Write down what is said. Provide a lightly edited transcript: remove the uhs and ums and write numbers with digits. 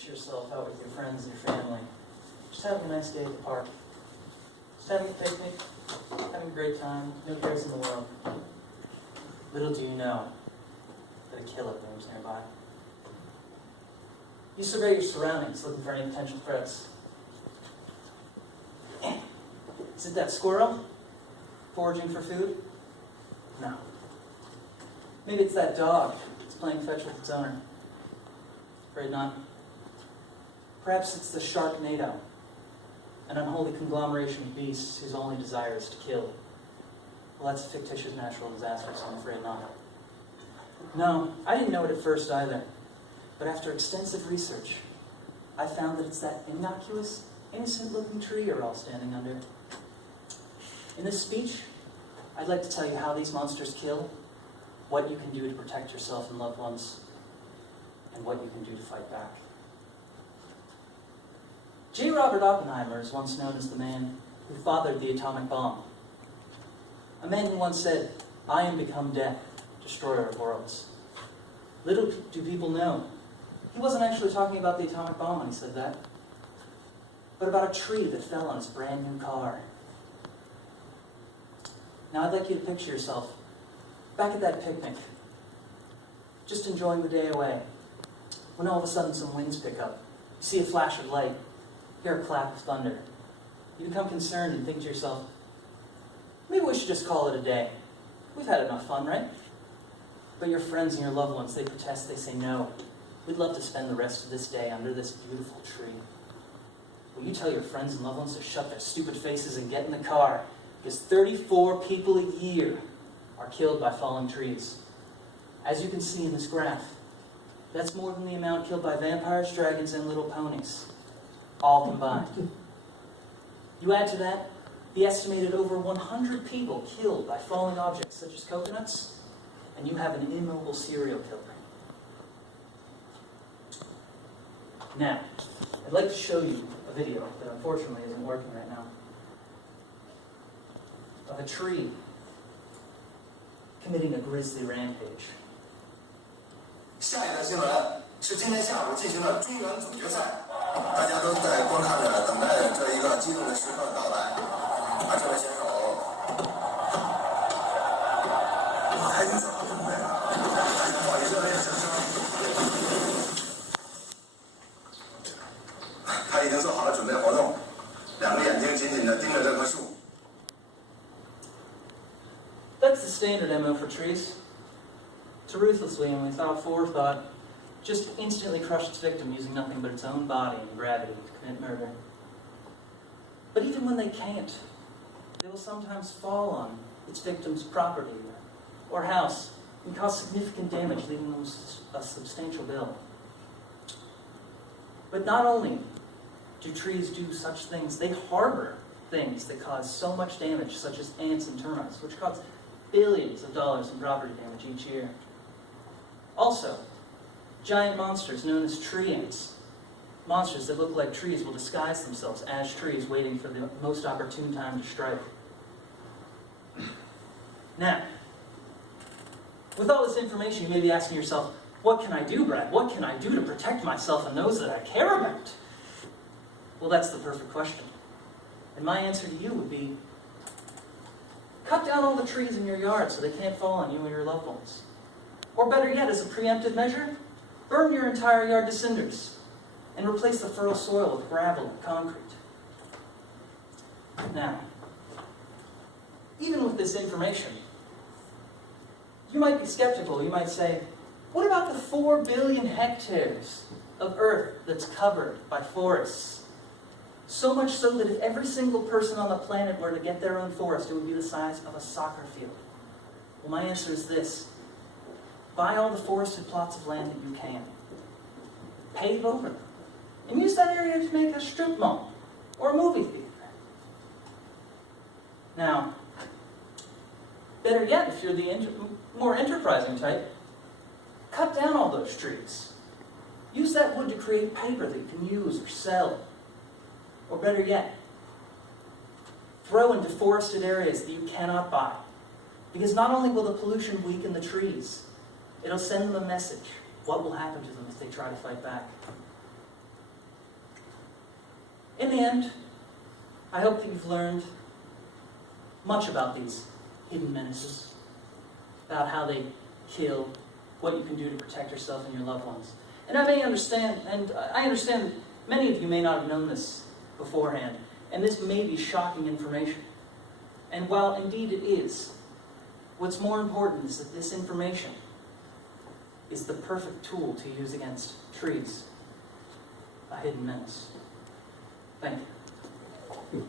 Picture yourself out with your friends and your family, just having a nice day at the park. Just having a picnic, having a great time, no cares in the world. Little do you know that a killer looms nearby. You survey your surroundings, looking for any potential threats. Is it that squirrel? Foraging for food? No. Maybe it's that dog that's playing fetch with its owner. Afraid not. Perhaps it's the Sharknado, an unholy conglomeration of beasts whose only desire is to kill. Well, that's a fictitious natural disaster, so I'm afraid not. No, I didn't know it at first either. But after extensive research, I found that it's that innocuous, innocent-looking tree you're all standing under. In this speech, I'd like to tell you how these monsters kill, what you can do to protect yourself and loved ones, and what you can do to fight back. J. Robert Oppenheimer is once known as the man who fathered the atomic bomb. A man who once said, "I am become death, destroyer of worlds." Little do people know, he wasn't actually talking about the atomic bomb when he said that, but about a tree that fell on his brand new car. Now I'd like you to picture yourself back at that picnic, just enjoying the day away, when all of a sudden some winds pick up. You see a flash of light, hear a clap of thunder. You become concerned and think to yourself, maybe we should just call it a day. We've had enough fun, right? But your friends and your loved ones, they protest, they say no. We'd love to spend the rest of this day under this beautiful tree. Will you tell your friends and loved ones to shut their stupid faces and get in the car? Because 34 people a year are killed by falling trees. As you can see in this graph, that's more than the amount killed by vampires, dragons, and little ponies, all combined. You add to that the estimated over 100 people killed by falling objects such as coconuts, and you have an immobile serial killer. Now, I'd like to show you a video that unfortunately isn't working right now, of a tree committing a grisly rampage. 下一则新闻是今天下午进行的中原总决赛，大家都在观看着，等待着这一个激动的时刻的到来。这位选手，他已经做好准备了。不好意思，这位先生，他已经做好了准备活动，两个眼睛紧紧地盯着这棵树。 That's the standard MO for trees. To ruthlessly and without forethought, just instantly crush its victim using nothing but its own body and gravity to commit murder. But even when they can't, they will sometimes fall on its victim's property or house and cause significant damage, leaving them a substantial bill. But not only do trees do such things, they harbor things that cause so much damage, such as ants and termites, which cause billions of dollars in property damage each year. Also, giant monsters known as tree ants, monsters that look like trees, will disguise themselves as trees, waiting for the most opportune time to strike. Now, with all this information, you may be asking yourself, what can I do, Brad? What can I do to protect myself and those that I care about? Well, that's the perfect question. And my answer to you would be, cut down all the trees in your yard so they can't fall on you or your loved ones. Or better yet, as a preemptive measure, burn your entire yard to cinders and replace the fertile soil with gravel and concrete. Now, even with this information, you might be skeptical. You might say, what about the 4 billion hectares of earth that's covered by forests? So much so that if every single person on the planet were to get their own forest, it would be the size of a soccer field. Well, my answer is this. Buy all the forested plots of land that you can. Pave over them. And use that area to make a strip mall or a movie theater. Now, better yet, if you're the more enterprising type, cut down all those trees. Use that wood to create paper that you can use or sell. Or better yet, throw into forested areas that you cannot buy. Because not only will the pollution weaken the trees, it'll send them a message. What will happen to them if they try to fight back? In the end, I hope that you've learned much about these hidden menaces, about how they kill, what you can do to protect yourself and your loved ones. And I understand that many of you may not have known this beforehand, and this may be shocking information. And while indeed it is, what's more important is that this information is the perfect tool to use against trees, a hidden menace. Thank you.